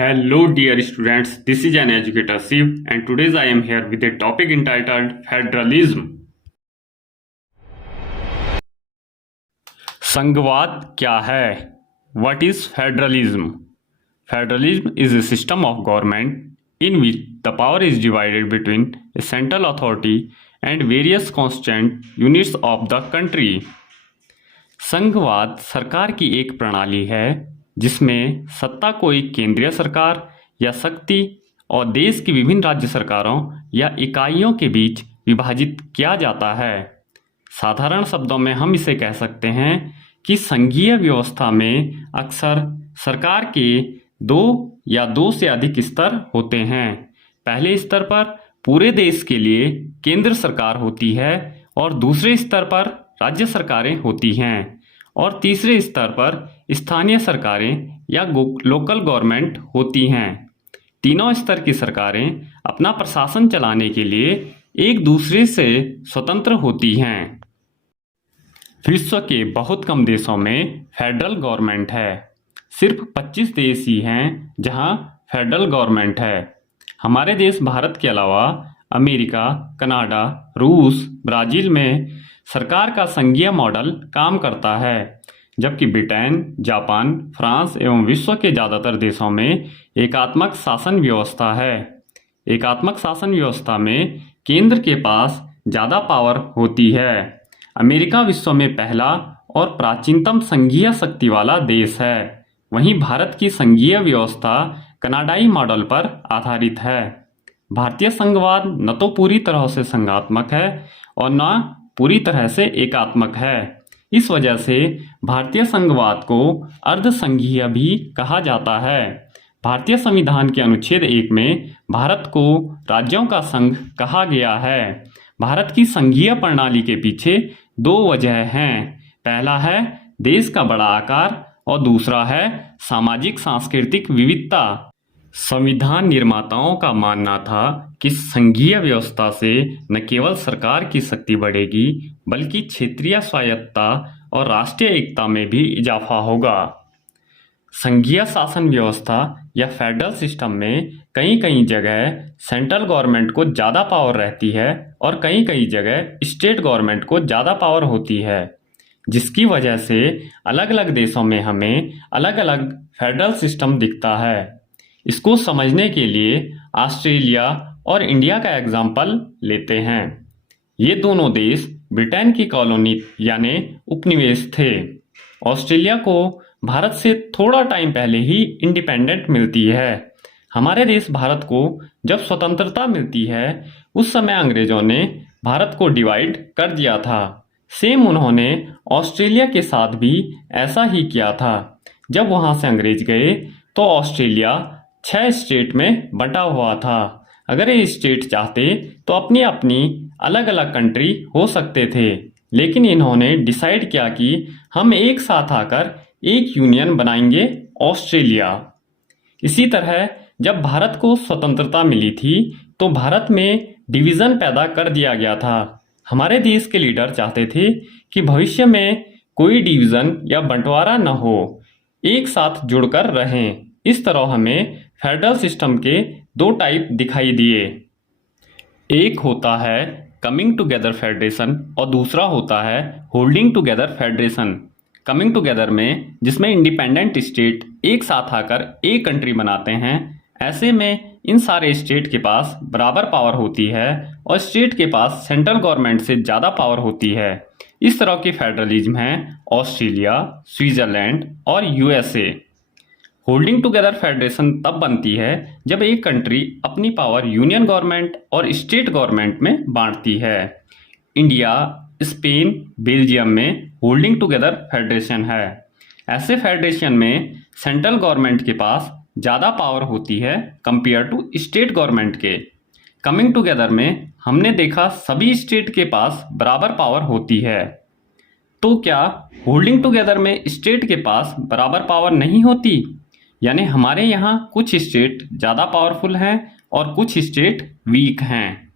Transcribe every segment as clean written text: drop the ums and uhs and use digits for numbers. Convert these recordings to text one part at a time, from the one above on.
Hello, dear students. This is an educator Shiv, and today I am here with a topic entitled Federalism. संघवाद क्या है? What is federalism? Federalism is a system of government in which the power is divided between a central authority and various constituent units of the country. संघवाद सरकार की एक प्रणाली है जिसमें सत्ता को एक केंद्रीय सरकार या शक्ति और देश की विभिन्न राज्य सरकारों या इकाइयों के बीच विभाजित किया जाता है। साधारण शब्दों में हम इसे कह सकते हैं कि संघीय व्यवस्था में अक्सर सरकार के दो या दो से अधिक स्तर होते हैं। पहले स्तर पर पूरे देश के लिए केंद्र सरकार होती है और दूसरे स्तर पर राज्य सरकारें होती हैं और तीसरे स्तर पर स्थानीय सरकारें या लोकल गवर्नमेंट होती हैं। तीनों स्तर की सरकारें अपना प्रशासन चलाने के लिए एक दूसरे से स्वतंत्र होती हैं। विश्व के बहुत कम देशों में फेडरल गवर्नमेंट है। सिर्फ 25 देश ही हैं जहां फेडरल गवर्नमेंट है। हमारे देश भारत के अलावा अमेरिका, कनाडा, रूस, ब्राज़ील में सरकार का संघीय मॉडल काम करता है, जबकि ब्रिटेन, जापान, फ्रांस एवं विश्व के ज़्यादातर देशों में एकात्मक शासन व्यवस्था है। एकात्मक शासन व्यवस्था में केंद्र के पास ज़्यादा पावर होती है। अमेरिका विश्व में पहला और प्राचीनतम संघीय शक्ति वाला देश है। वहीं भारत की संघीय व्यवस्था कनाडाई मॉडल पर आधारित है। भारतीय संघवाद न तो पूरी तरह से संघात्मक है और न पूरी तरह से एकात्मक है। इस वजह से भारतीय संघवाद को अर्धसंघीय भी कहा जाता है। भारतीय संविधान के अनुच्छेद 1 में भारत को राज्यों का संघ कहा गया है। भारत की संघीय प्रणाली के पीछे दो वजह हैं। पहला है देश का बड़ा आकार और दूसरा है सामाजिक सांस्कृतिक विविधता। संविधान निर्माताओं का मानना था कि संघीय व्यवस्था से न केवल सरकार की शक्ति बढ़ेगी बल्कि क्षेत्रीय स्वायत्तता और राष्ट्रीय एकता में भी इजाफा होगा। संघीय शासन व्यवस्था या फेडरल सिस्टम में कई जगह सेंट्रल गवर्नमेंट को ज़्यादा पावर रहती है और कई जगह स्टेट गवर्नमेंट को ज़्यादा पावर होती है, जिसकी वजह से अलग अलग देशों में हमें अलग अलग फेडरल सिस्टम दिखता है। इसको समझने के लिए ऑस्ट्रेलिया और इंडिया का एग्जाम्पल लेते हैं। ये दोनों देश ब्रिटेन की कॉलोनी यानी उपनिवेश थे। ऑस्ट्रेलिया को भारत से थोड़ा टाइम पहले ही इंडिपेंडेंट मिलती है। हमारे देश भारत को जब स्वतंत्रता मिलती है उस समय अंग्रेजों ने भारत को डिवाइड कर दिया था। सेम उन्होंने ऑस्ट्रेलिया के साथ भी ऐसा ही किया था। जब वहाँ से अंग्रेज गए तो ऑस्ट्रेलिया 6 स्टेट में बंटा हुआ था। अगर ये स्टेट चाहते तो अपनी अपनी अलग अलग कंट्री हो सकते थे, लेकिन इन्होंने डिसाइड किया कि हम एक साथ आकर एक यूनियन बनाएंगे, ऑस्ट्रेलिया। इसी तरह जब भारत को स्वतंत्रता मिली थी तो भारत में डिवीज़न पैदा कर दिया गया था। हमारे देश के लीडर चाहते थे कि भविष्य में कोई डिवीज़न या बंटवारा न हो, एक साथ जुड़कर रहें। इस तरह हमें फेडरल सिस्टम के दो टाइप दिखाई दिए। एक होता है कमिंग टुगेदर फेडरेशन और दूसरा होता है holding together federation. Coming together में जिसमें इंडिपेंडेंट स्टेट एक साथ आकर एक कंट्री बनाते हैं, ऐसे में इन सारे स्टेट के पास बराबर पावर होती है और स्टेट के पास सेंट्रल गवर्नमेंट से ज़्यादा पावर होती है। इस तरह की फेडरलिज्म है ऑस्ट्रेलिया, स्विट्ज़रलैंड और यूएसए। होल्डिंग टुगेदर फेडरेशन तब बनती है जब एक कंट्री अपनी पावर यूनियन गवर्नमेंट और स्टेट गवर्नमेंट में बांटती है। इंडिया, स्पेन, बेल्जियम में होल्डिंग टुगेदर फेडरेशन है। ऐसे फेडरेशन में सेंट्रल गवर्नमेंट के पास ज़्यादा पावर होती है कंपेयर टू स्टेट गवर्नमेंट के। कमिंग टुगेदर में हमने देखा सभी स्टेट के पास बराबर पावर होती है। तो क्या होल्डिंग टुगेदर में स्टेट के पास बराबर पावर नहीं होती? यानी हमारे यहाँ कुछ स्टेट ज़्यादा पावरफुल हैं और कुछ स्टेट वीक हैं।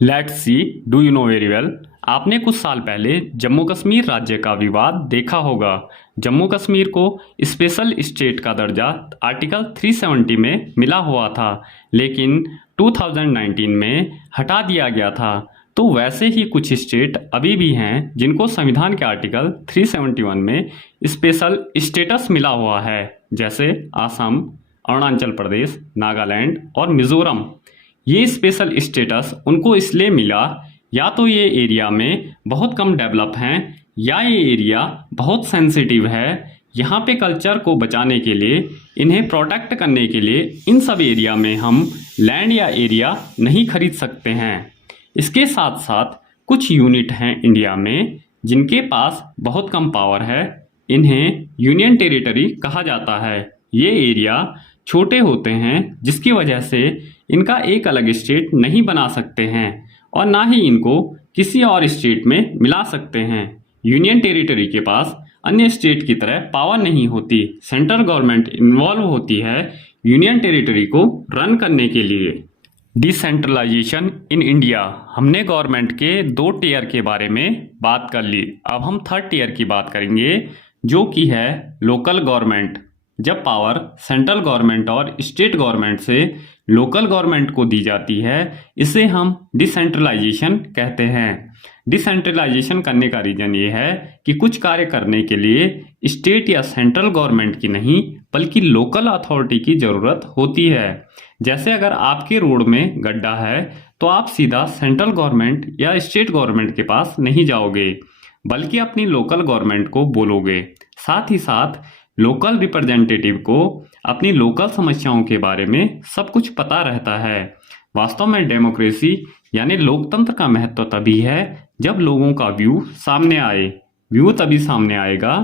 Let's see, do you know very well, आपने कुछ साल पहले जम्मू कश्मीर राज्य का विवाद देखा होगा। जम्मू कश्मीर को स्पेशल स्टेट का दर्जा आर्टिकल 370 में मिला हुआ था, लेकिन 2019 में हटा दिया गया था। तो वैसे ही कुछ स्टेट अभी भी हैं जिनको संविधान के आर्टिकल 371 में स्पेशल स्टेटस मिला हुआ है, जैसे असम, अरुणाचल प्रदेश, नागालैंड और मिजोरम। ये स्पेशल स्टेटस उनको इसलिए मिला, या तो ये एरिया में बहुत कम डेवलप हैं, या ये एरिया बहुत सेंसिटिव है। यहाँ पे कल्चर को बचाने के लिए, इन्हें प्रोटेक्ट करने के लिए इन सब एरिया में हम लैंड या एरिया नहीं खरीद सकते हैं। इसके साथ साथ कुछ यूनिट हैं इंडिया में जिनके पास बहुत कम पावर है, इन्हें यूनियन टेरिटरी कहा जाता है। ये एरिया छोटे होते हैं, जिसकी वजह से इनका एक अलग स्टेट नहीं बना सकते हैं और ना ही इनको किसी और स्टेट में मिला सकते हैं। यूनियन टेरिटरी के पास अन्य स्टेट की तरह पावर नहीं होती। सेंट्रल गवर्नमेंट इन्वॉल्व होती है यूनियन टेरिटरी को रन करने के लिए। Decentralization in India. हमने गवर्नमेंट के 2 टीयर के बारे में बात कर ली। अब हम 3rd टीयर की बात करेंगे, जो कि है लोकल गवर्नमेंट। जब पावर सेंट्रल गवर्नमेंट और स्टेट गवर्नमेंट से लोकल गवर्नमेंट को दी जाती है, इसे हम डिसेंट्रलाइजेशन कहते हैं। डिसेंट्रलाइजेशन करने का रीजन ये है कि कुछ कार्य करने के लिए स्टेट या सेंट्रल गवर्नमेंट की नहीं बल्कि लोकल अथॉरिटी की ज़रूरत होती है। जैसे अगर आपके रोड में गड्ढा है तो आप सीधा सेंट्रल गवर्नमेंट या स्टेट गवर्नमेंट के पास नहीं जाओगे, बल्कि अपनी लोकल गवर्नमेंट को बोलोगे। साथ ही साथ लोकल रिप्रेजेंटेटिव को अपनी लोकल समस्याओं के बारे में सब कुछ पता रहता है। वास्तव में डेमोक्रेसी यानी लोकतंत्र का महत्व तभी है जब लोगों का व्यू सामने आए। व्यू तभी सामने आएगा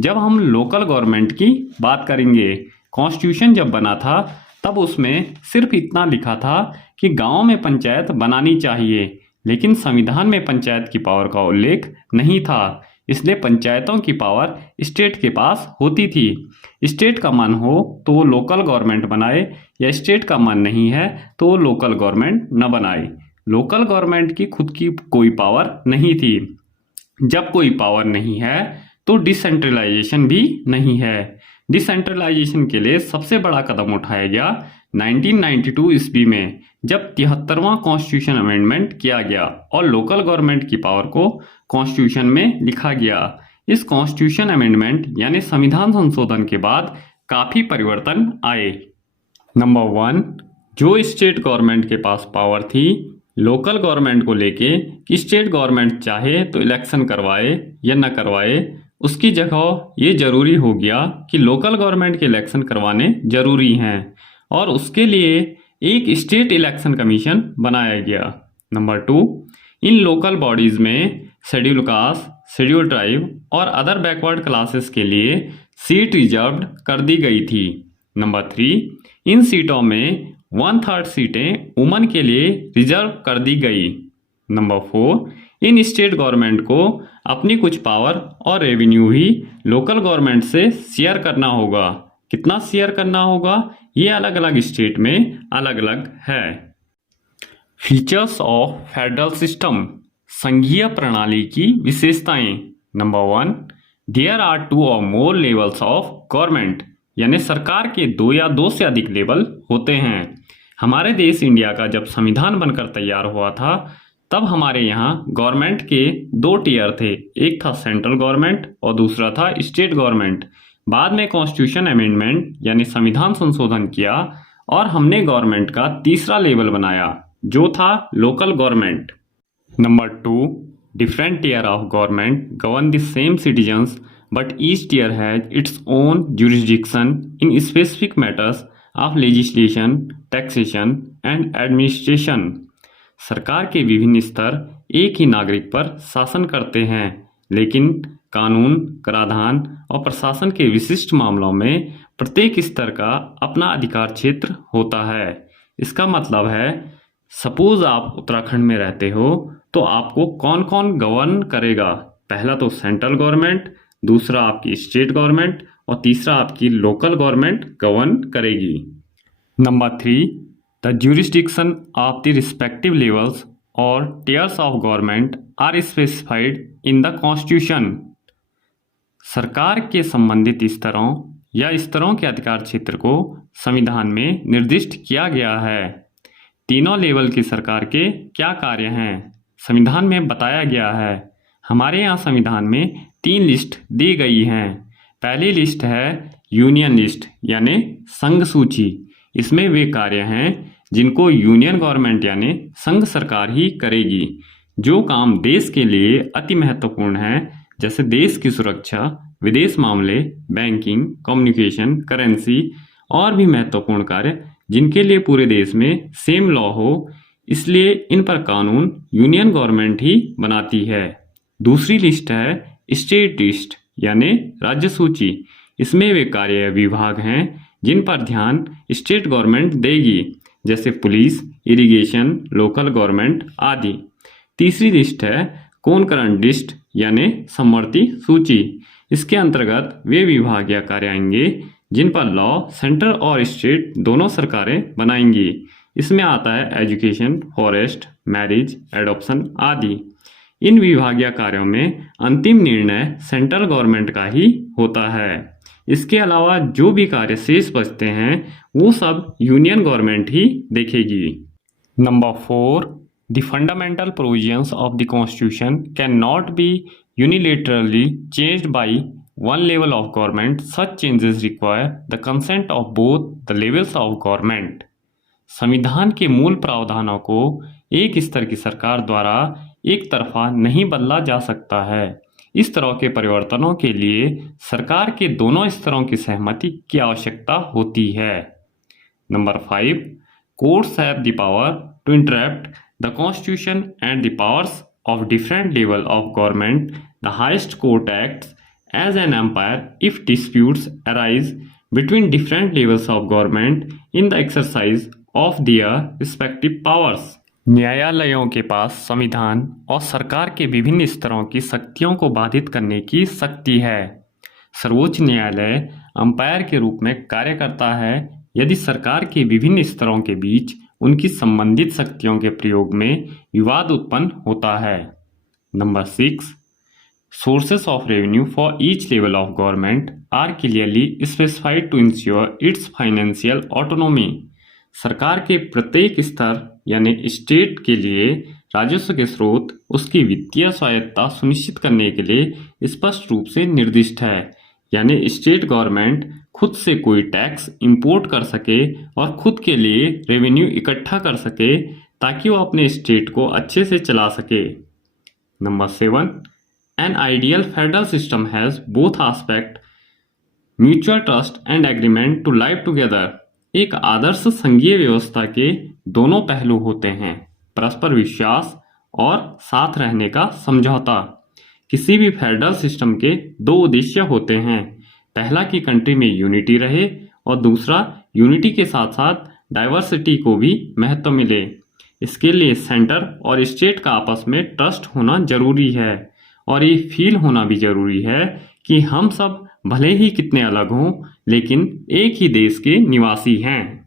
जब हम लोकल गवर्नमेंट की बात करेंगे। कॉन्स्टिट्यूशन जब बना था तब उसमें सिर्फ इतना लिखा था कि गांव में पंचायत बनानी चाहिए, लेकिन संविधान में पंचायत की पावर का उल्लेख नहीं था। इसलिए पंचायतों की पावर स्टेट के पास होती थी। स्टेट का मन हो तो वो लोकल गवर्नमेंट बनाए, या स्टेट का मन नहीं है तो वो लोकल गवर्नमेंट न बनाए। लोकल गवर्नमेंट की खुद की कोई पावर नहीं थी। जब कोई पावर नहीं है तो डिसेंट्रलाइजेशन भी नहीं है। डिसेंट्रलाइजेशन के लिए सबसे बड़ा कदम उठाया गया 1992 ईस्वी में, जब 73वां कॉन्स्टिट्यूशन अमेंडमेंट किया गया और लोकल गवर्नमेंट की पावर को कॉन्स्टिट्यूशन में लिखा गया। इस कॉन्स्टिट्यूशन अमेंडमेंट यानी संविधान संशोधन के बाद काफ़ी परिवर्तन आए। नंबर 1, जो स्टेट गवर्नमेंट के पास पावर थी लोकल गवर्नमेंट को लेके कि स्टेट गवर्नमेंट चाहे तो इलेक्शन करवाए या न करवाए, उसकी जगह ये जरूरी हो गया कि लोकल गवर्नमेंट के इलेक्शन करवाने जरूरी हैं और उसके लिए एक स्टेट इलेक्शन कमीशन बनाया गया। नंबर 2, इन लोकल बॉडीज़ में शेड्यूल कास्ट, शेड्यूल ट्राइब और अदर बैकवर्ड क्लासेस के लिए सीट रिजर्व्ड कर दी गई थी। नंबर 3, इन सीटों में 1/3 सीटें वुमन के लिए रिजर्व कर दी गई। नंबर 4, इन स्टेट गवर्नमेंट को अपनी कुछ पावर और रेवेन्यू ही लोकल गवर्नमेंट से शेयर करना होगा। कितना शेयर करना होगा ये अलग अलग स्टेट में अलग अलग है। Features of federal system. संघीय प्रणाली की विशेषताएं। नंबर 1, देयर आर 2 और मोर लेवल्स ऑफ गवर्नमेंट, यानी सरकार के 2 या 2 से अधिक लेवल होते हैं। हमारे देश इंडिया का जब संविधान बनकर तैयार हुआ था तब हमारे यहाँ गवर्नमेंट के 2 टीयर थे, एक था सेंट्रल गवर्नमेंट और दूसरा था स्टेट गवर्नमेंट। बाद में कॉन्स्टिट्यूशन अमेंडमेंट यानी संविधान संशोधन किया और हमने गवर्नमेंट का तीसरा लेवल बनाया जो था local government. Number 2, different tier of government govern the same citizens but each tier has its own jurisdiction in specific matters of legislation, taxation and administration. सरकार के विभिन्न स्तर एक ही नागरिक पर शासन करते हैं, लेकिन कानून, कराधान और प्रशासन के विशिष्ट मामलों में प्रत्येक स्तर का अपना अधिकार क्षेत्र होता है। इसका मतलब है, सपोज आप उत्तराखंड में रहते हो तो आपको कौन कौन गवर्न करेगा? पहला तो सेंट्रल गवर्नमेंट, दूसरा आपकी स्टेट गवर्नमेंट और तीसरा आपकी लोकल गवर्नमेंट गवर्न करेगी। Number 3, the jurisdiction of the respective levels or tiers of government are specified in the Constitution. सरकार के संबंधित स्तरों या स्तरों के अधिकार क्षेत्र को संविधान में निर्दिष्ट किया गया है। तीनों लेवल की सरकार के क्या कार्य हैं, संविधान में बताया गया है। हमारे यहाँ संविधान में 3 लिस्ट दी गई हैं। पहली लिस्ट है यूनियन लिस्ट यानी संघ सूची। इसमें वे कार्य हैं जिनको यूनियन गवर्नमेंट यानी संघ सरकार ही करेगी। जो काम देश के लिए अति महत्वपूर्ण है, जैसे देश की सुरक्षा, विदेश मामले, बैंकिंग, कम्युनिकेशन, करेंसी और भी महत्वपूर्ण कार्य जिनके लिए पूरे देश में सेम लॉ हो, इसलिए इन पर कानून यूनियन गवर्नमेंट ही बनाती है। दूसरी लिस्ट है स्टेट लिस्ट यानी राज्य सूची। इसमें वे कार्य या विभाग हैं जिन पर ध्यान स्टेट गवर्नमेंट देगी, जैसे पुलिस, इरिगेशन, लोकल गवर्नमेंट आदि। तीसरी लिस्ट है कॉन्करेंट लिस्ट यानी समवर्ती सूची। इसके अंतर्गत वे विभाग या कार्य आएंगे जिन पर लॉ सेंट्रल और स्टेट दोनों सरकारें बनाएंगी। इसमें आता है एजुकेशन, फॉरेस्ट, मैरिज, एडॉप्शन आदि। इन विभाग या कार्यों में अंतिम निर्णय सेंट्रल गवर्नमेंट का ही होता है। इसके अलावा जो भी कार्य शेष बचते हैं वो सब यूनियन गवर्नमेंट ही देखेगी। Number 4, the fundamental provisions of the constitution can not be unilaterally changed by one level of government. Such changes require the consent of both the levels of government. संविधान के मूल प्रावधानों को एक स्तर की सरकार द्वारा एक तरफा नहीं बदला जा सकता है। इस तरह के परिवर्तनों के लिए सरकार के दोनों स्तरों की सहमति की आवश्यकता होती है। Number 5, courts have the power to interrupt the constitution and the powers of different level of government. The highest court acts as an umpire if disputes arise between different levels of government in the exercise of their respective powers. न्यायालयों के पास संविधान और सरकार के विभिन्न स्तरों की शक्तियों को बाधित करने की शक्ति है। सर्वोच्च न्यायालय अंपायर के रूप में कार्य करता है यदि सरकार के विभिन्न स्तरों के बीच उनकी संबंधित शक्तियों के प्रयोग में विवाद उत्पन्न होता है। Number 6, sources of revenue for each level of government are clearly specified to ensure its financial autonomy. सरकार के प्रत्येक स्तर यानी स्टेट के लिए राजस्व के स्रोत उसकी वित्तीय स्वायत्तता सुनिश्चित करने के लिए स्पष्ट रूप से निर्दिष्ट है। यानी स्टेट गवर्नमेंट खुद से कोई टैक्स इंपोर्ट कर सके और खुद के लिए रेवेन्यू इकट्ठा कर सके ताकि वो अपने स्टेट को अच्छे से चला सके। Number 7, An ideal federal system has both aspects, mutual trust and agreement to live together. एक आदर्श संघीय व्यवस्था के दोनों पहलू होते हैं, परस्पर विश्वास और साथ रहने का समझौता। किसी भी फेडरल सिस्टम के 2 उद्देश्य होते हैं। पहला कि कंट्री में यूनिटी रहे और दूसरा यूनिटी के साथ साथ डाइवर्सिटी को भी महत्व मिले। इसके लिए सेंटर और स्टेट का आपस में ट्रस्ट होना जरूरी है और ये फील होना भी जरूरी है कि हम सब भले ही कितने अलग हों लेकिन एक ही देश के निवासी हैं।